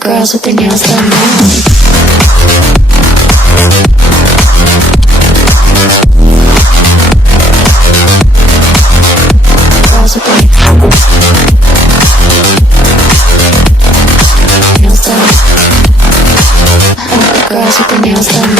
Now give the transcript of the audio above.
girls with their nails done now. Girls with their nails done. I like the girls with their nails done.